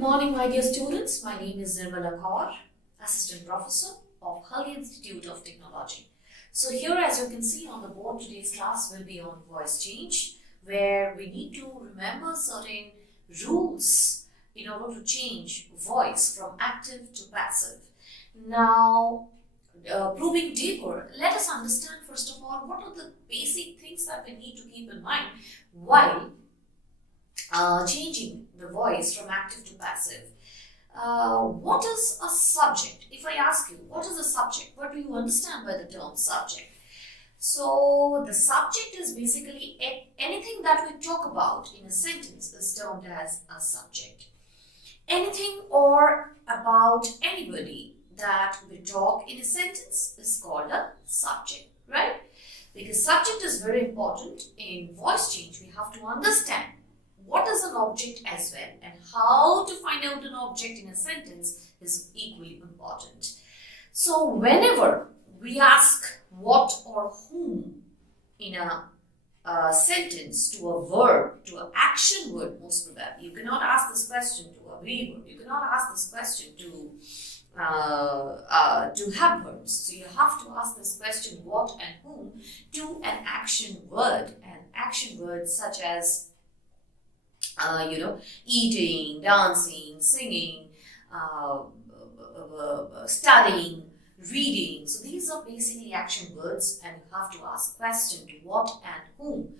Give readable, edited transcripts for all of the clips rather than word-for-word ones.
Morning, my dear students. My name is Nirmala Kaur, Assistant Professor of Hull Institute of Technology. So here, as you can see on the board, today's class will be on voice change, where we need to remember certain rules in order to change voice from active to passive. Now, proving deeper, let us understand first of all what are the basic things that we need to keep in mind while changing the voice from active to passive. What is a subject? If I ask you, what is a subject? What do you understand by the term subject? So, the subject is basically anything that we talk about in a sentence is termed as a subject. Anything or about anybody that we talk in a sentence is called a subject, right? Because subject is very important in voice change. We have to understand what is an object as well, and how to find out an object in a sentence is equally important. So whenever we ask what or whom in a sentence to a verb, to an action word most probably, you cannot ask this question to a verb, you cannot ask this question to have verbs. So you have to ask this question what and whom to an action word, and action words such as eating, dancing, singing, studying, reading. So these are basically action words, and you have to ask question to what and whom.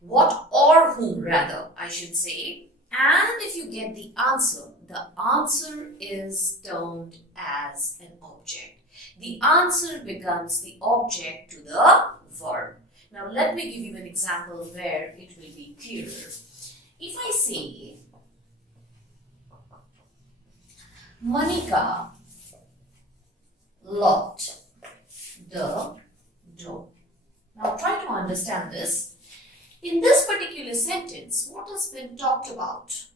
What or whom rather, I should say. And if you get the answer is termed as an object. The answer becomes the object to the verb. Now let me give you an example where it will be clearer. If I say, Monica locked the door. Now try to understand this. In this particular sentence, what has been talked about?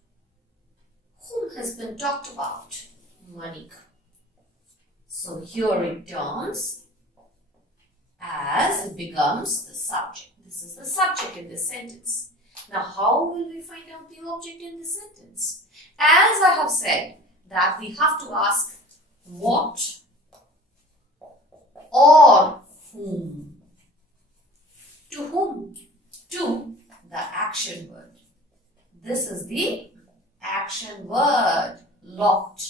Whom has been talked about? Monica. So here it turns as it becomes the subject. This is the subject in this sentence. Now, how will we find out the object in this sentence? As I have said, that we have to ask what or whom. To whom? To the action word. This is the action word, locked.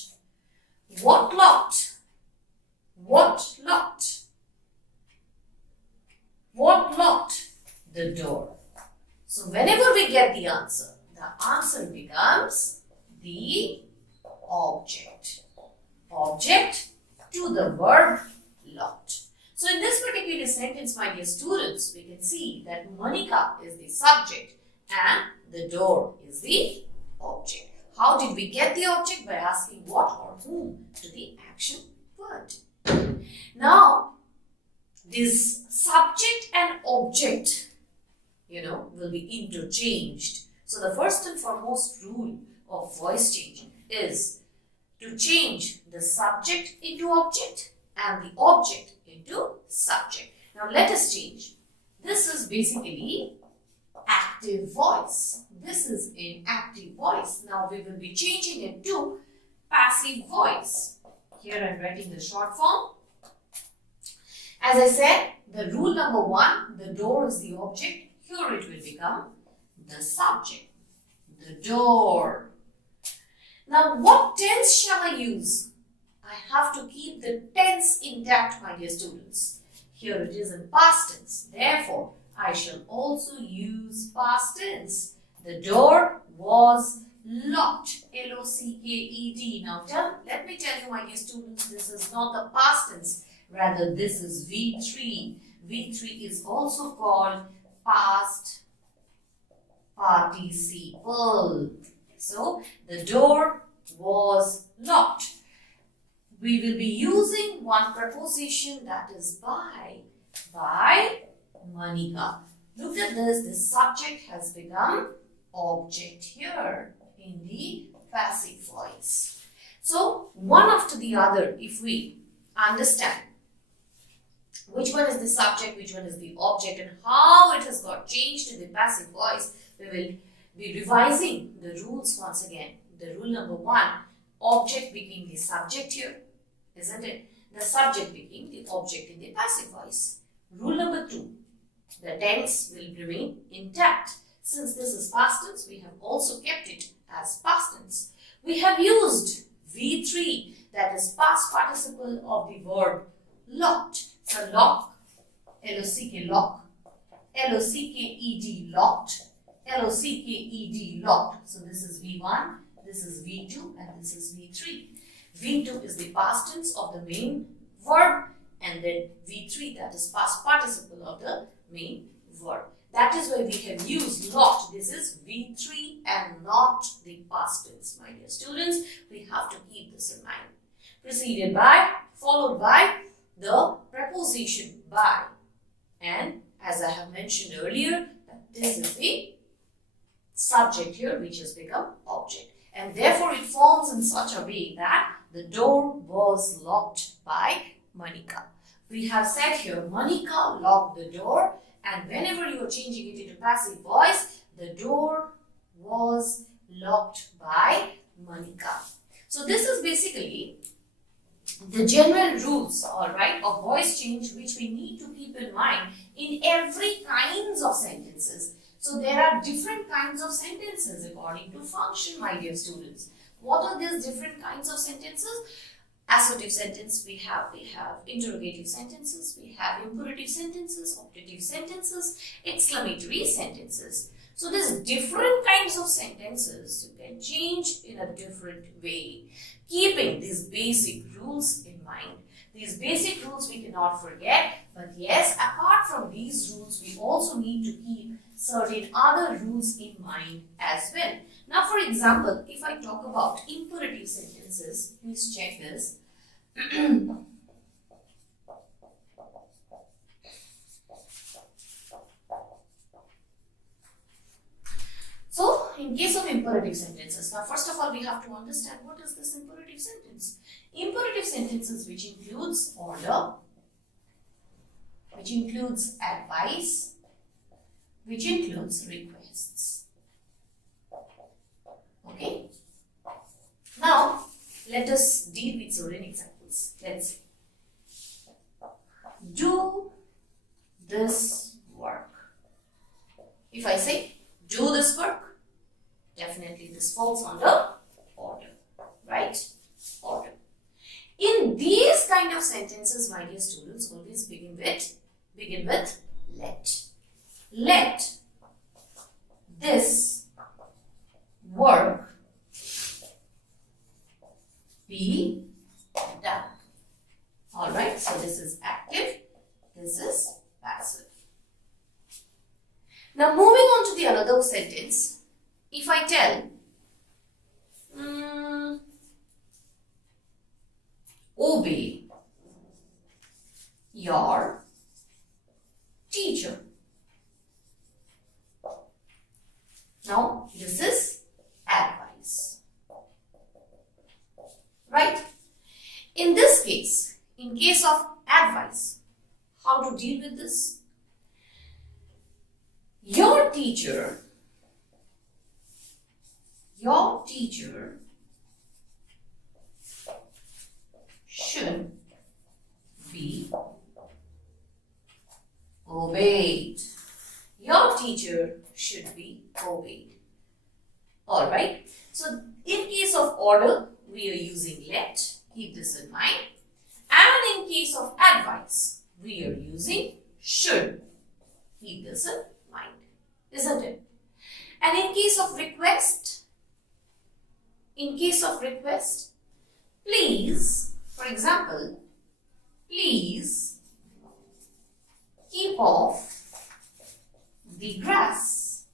What locked? What locked? What locked? The door. So whenever we get the answer becomes the object. Object to the verb locked. So in this particular sentence, my dear students, we can see that Monica is the subject and the door is the object. How did we get the object? By asking what or whom to the action word. Now, this subject and object will be interchanged. So the first and foremost rule of voice changing is to change the subject into object and the object into subject. Now let us change. This is basically active voice. This is in active voice. Now we will be changing it to passive voice. Here I am writing the short form. As I said, the rule number 1, the door is the object. Here it will become the subject, the door. Now, what tense shall I use? I have to keep the tense intact, my dear students. Here it is in past tense. Therefore, I shall also use past tense. The door was locked. L-O-C-K-E-D. Now, let me tell you, my dear students, this is not the past tense. Rather, this is V3. V3 is also called past participle. So, the door was locked. We will be using one preposition, that is by Monica. Look at this. The subject has become object here in the passive voice. So, one after the other, if we understand which one is the subject, which one is the object, and how it has got changed to the passive voice, we will be revising the rules once again. the rule number 1, object became the subject here, isn't it? The subject became the object in the passive voice. Rule number 2, the tense will remain intact. Since this is past tense, we have also kept it as past tense. We have used V3, that is past participle of the verb locked. So lock, L-O-C-K, lock, L-O-C-K-E-D, locked, L-O-C-K-E-D, locked. So this is V1, this is V2, and this is V3. V2 is the past tense of the main verb, and then V3, that is past participle of the main verb. That is why we have used locked. This is V3 and not the past tense, my dear students. We have to keep this in mind. Preceded by, followed by the preposition by. And as I have mentioned earlier, that this is the subject here which has become object. And therefore it forms in such a way that the door was locked by Monica. We have said here, Monica locked the door, and whenever you are changing it into passive voice, the door was locked by Monica. So this is basically the general rules, alright, of voice change which we need to keep in mind in every kinds of sentences. So there are different kinds of sentences according to function, my dear students. What are these different kinds of sentences? Assertive sentence we have interrogative sentences, we have imperative sentences, optative sentences, exclamatory sentences. So these different kinds of sentences you can change in a different way, keeping these basic rules in mind. These basic rules we cannot forget, but yes, apart from these rules, we also need to keep certain other rules in mind as well. Now, for example, if I talk about imperative sentences, please check this. So, in case of imperative sentences, now first of all, we have to understand what is this imperative sentence. Imperative sentences which includes order, which includes advice, which includes requests. Okay. Now, let us deal with certain examples. Let's see. Do this work. If I say, do this work, definitely this falls under order, right? Order. In these kind of sentences, my dear students, always begin with let. Let this work be done. Alright, so this is active, this is passive. Now moving on to the another sentence, if I tell, obey your teacher. Now, this is advice. Right? In this case, in case of advice, how to deal with this? Your teacher should be obeyed. Your teacher should be obeyed. Alright. So, in case of order, we are using let. Keep this in mind. And in case of advice, we are using should. Keep this in mind. Isn't it? And in case of request, please, for example, please keep off the grass.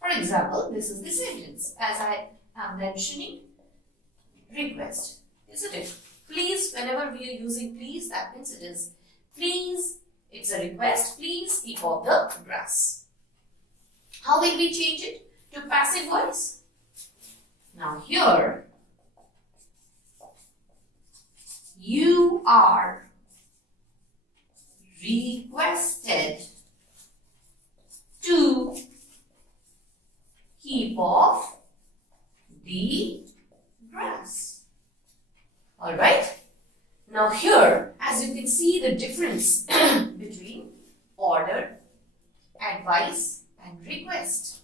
For example, this is the sentence as I am mentioning request, isn't it? Please, whenever we are using please, that means it is please, it's a request, please keep off the grass. How will we change it to passive voice? Now here, you are requested to keep off the grass. Alright. Now here, as you can see the difference between order, advice and request.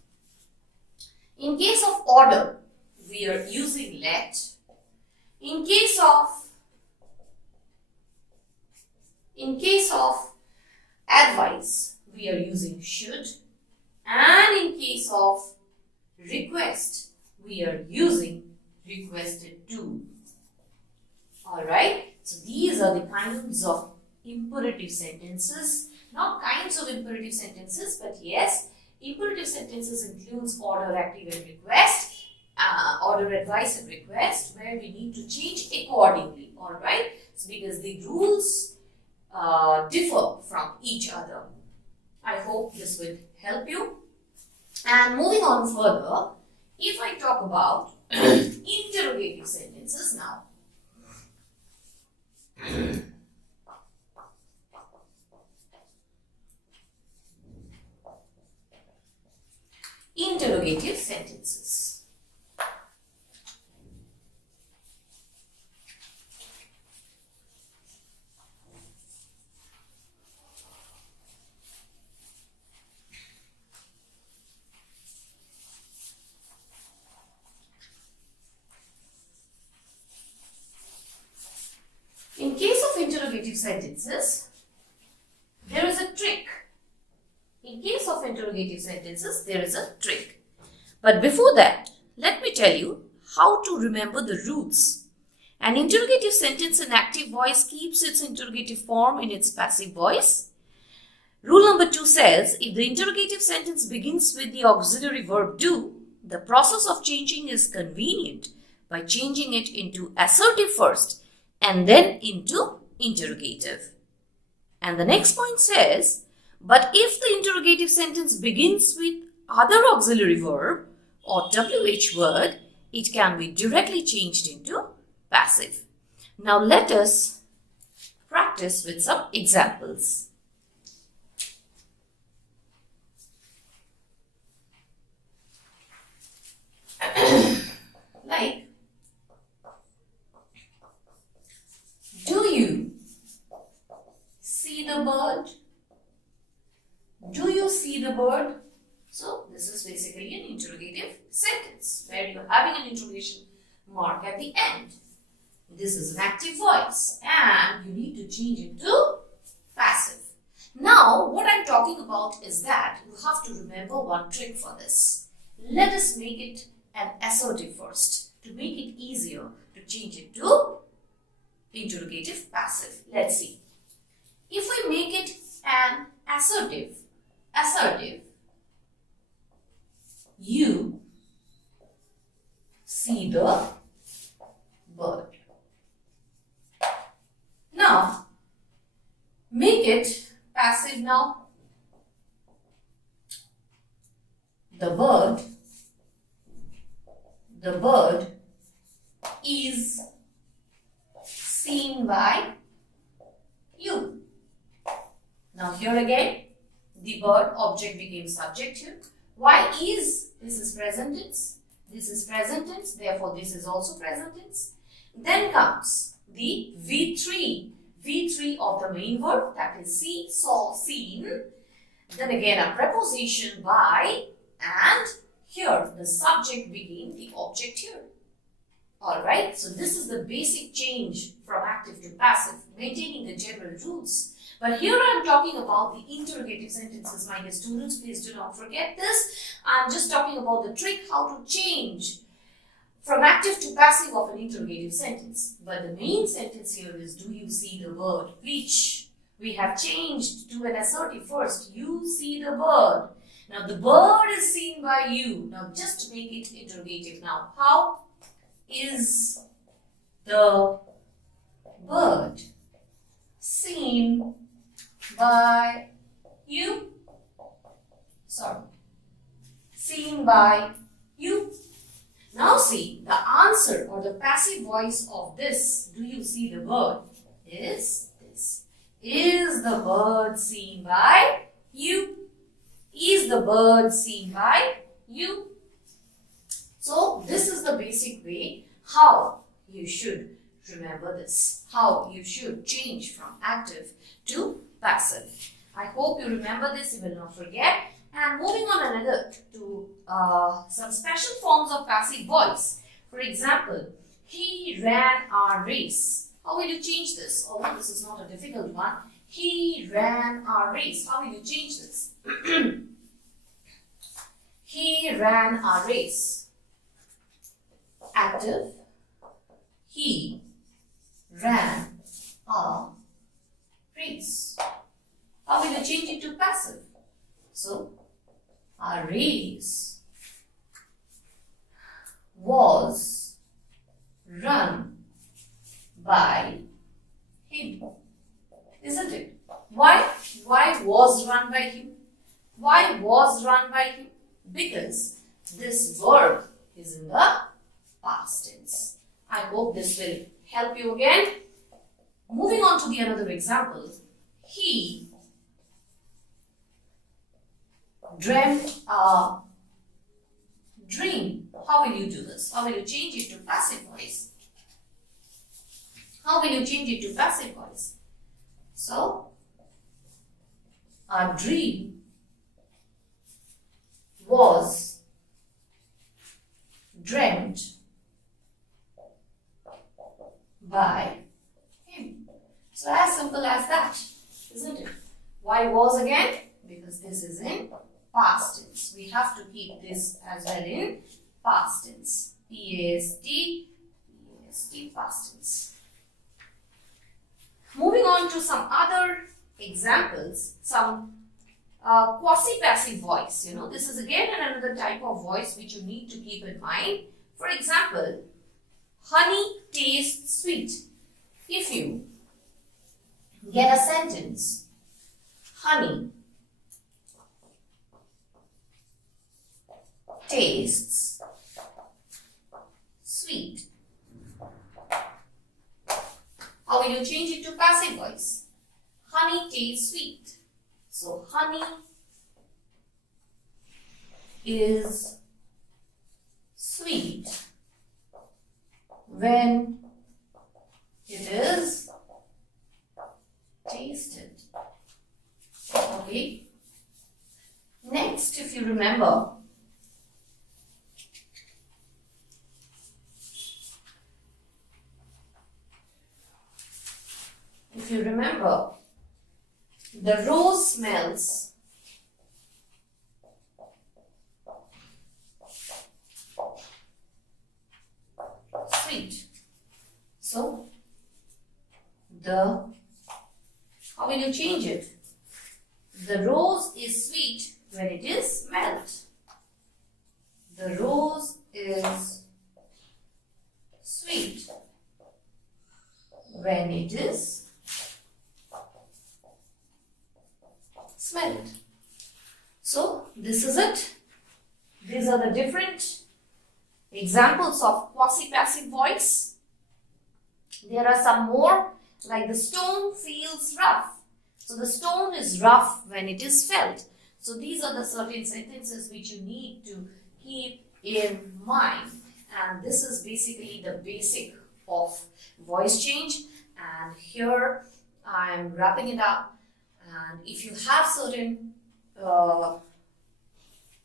In case of order, we are using let. In case of advice, we are using should. And in case of request, we are using requested to. Alright, so these are the kinds of imperative sentences. Not kinds of imperative sentences, but yes, imperative sentences includes order, active and request, order, advice and request, where we need to change accordingly. Alright, so because the rules differ from each other. I hope this will help you. And moving on further, if I talk about interrogative sentences now. Interrogative sentences. In case of interrogative sentences, there is a trick. In case of interrogative sentences, there is a trick. But before that, let me tell you how to remember the roots. An interrogative sentence in active voice keeps its interrogative form in its passive voice. Rule number 2 says, if the interrogative sentence begins with the auxiliary verb do, the process of changing is convenient by changing it into assertive first and then into interrogative. And the next point says, but if the interrogative sentence begins with other auxiliary verb or WH word, it can be directly changed into passive. Now let us practice with some examples. Like, do you see the bird? Do you see the bird? So this is basically an interrogative sentence where you're having an interrogation mark at the end. This is an active voice and you need to change it to passive. Now what I'm talking about is that you have to remember one trick for this. Let us make it an assertive first to make it easier to change it to interrogative passive. Let's see. If we make it an assertive, you see the bird. Now, make it passive now. The bird is seen by you. Now here again, the bird object became subject here. Why is? This is present tense. This is present tense. Therefore, this is also present tense. Then comes the V3. V3 of the main verb, that is see, saw, seen. Then again a preposition by, and here the subject became the object here. Alright, so this is the basic change from active to passive, maintaining the general rules. But here I am talking about the interrogative sentences, my dear students. Please do not forget this. I am just talking about the trick how to change from active to passive of an interrogative sentence. But the main sentence here is, do you see the bird? Which we have changed to an assertive first. You see the bird. Now the bird is seen by you. Now just make it interrogative now. How is the bird seen by you? Sorry. Seen by you. Now see, the answer or the passive voice of this, do you see the bird, is this. Is the bird seen by you? Is the bird seen by you? So this is the basic way how you should remember this, how you should change from active to passive. I hope you remember this, you will not forget. And moving on another to some special forms of passive voice. For example, he ran our race. How will you change this? Although this is not a difficult one. He ran our race. How will you change this? He ran our race. Active. He ran our race. How will you change it to passive? So, our race was run by him. Isn't it? Why? Why was run by him? Why was run by him? Because this verb is in the past tense. I hope this will help you again. Moving on to the another example. He dreamt a dream. How will you do this? How will you change it to passive voice? How will you change it to passive voice? So, a dream was dreamt by him. So, as simple as that, isn't it? Why was again? Because this is in past tense. We have to keep this as well in past tense. P-A-S-T, P-A-S-T, past tense. Moving on to some other examples, some quasi-passive voice. You know, this is again another type of voice which you need to keep in mind. For example, honey tastes sweet. If you get a sentence, honey tastes sweet. How will you change it to passive voice? Honey tastes sweet. So, honey is sweet when it is tasted. Okay. Next, if you remember, the rose smells sweet. So, how will you change it? The rose is sweet when it is smelled. The rose is sweet when it is smelled. So, this is it. These are the different examples of quasi-passive voice. There are some more, like the stone feels rough. So, the stone is rough when it is felt. So, these are the certain sentences which you need to keep in mind. And this is basically the basic of voice change. And here I am wrapping it up. And if you have certain,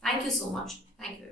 thank you so much. Thank you.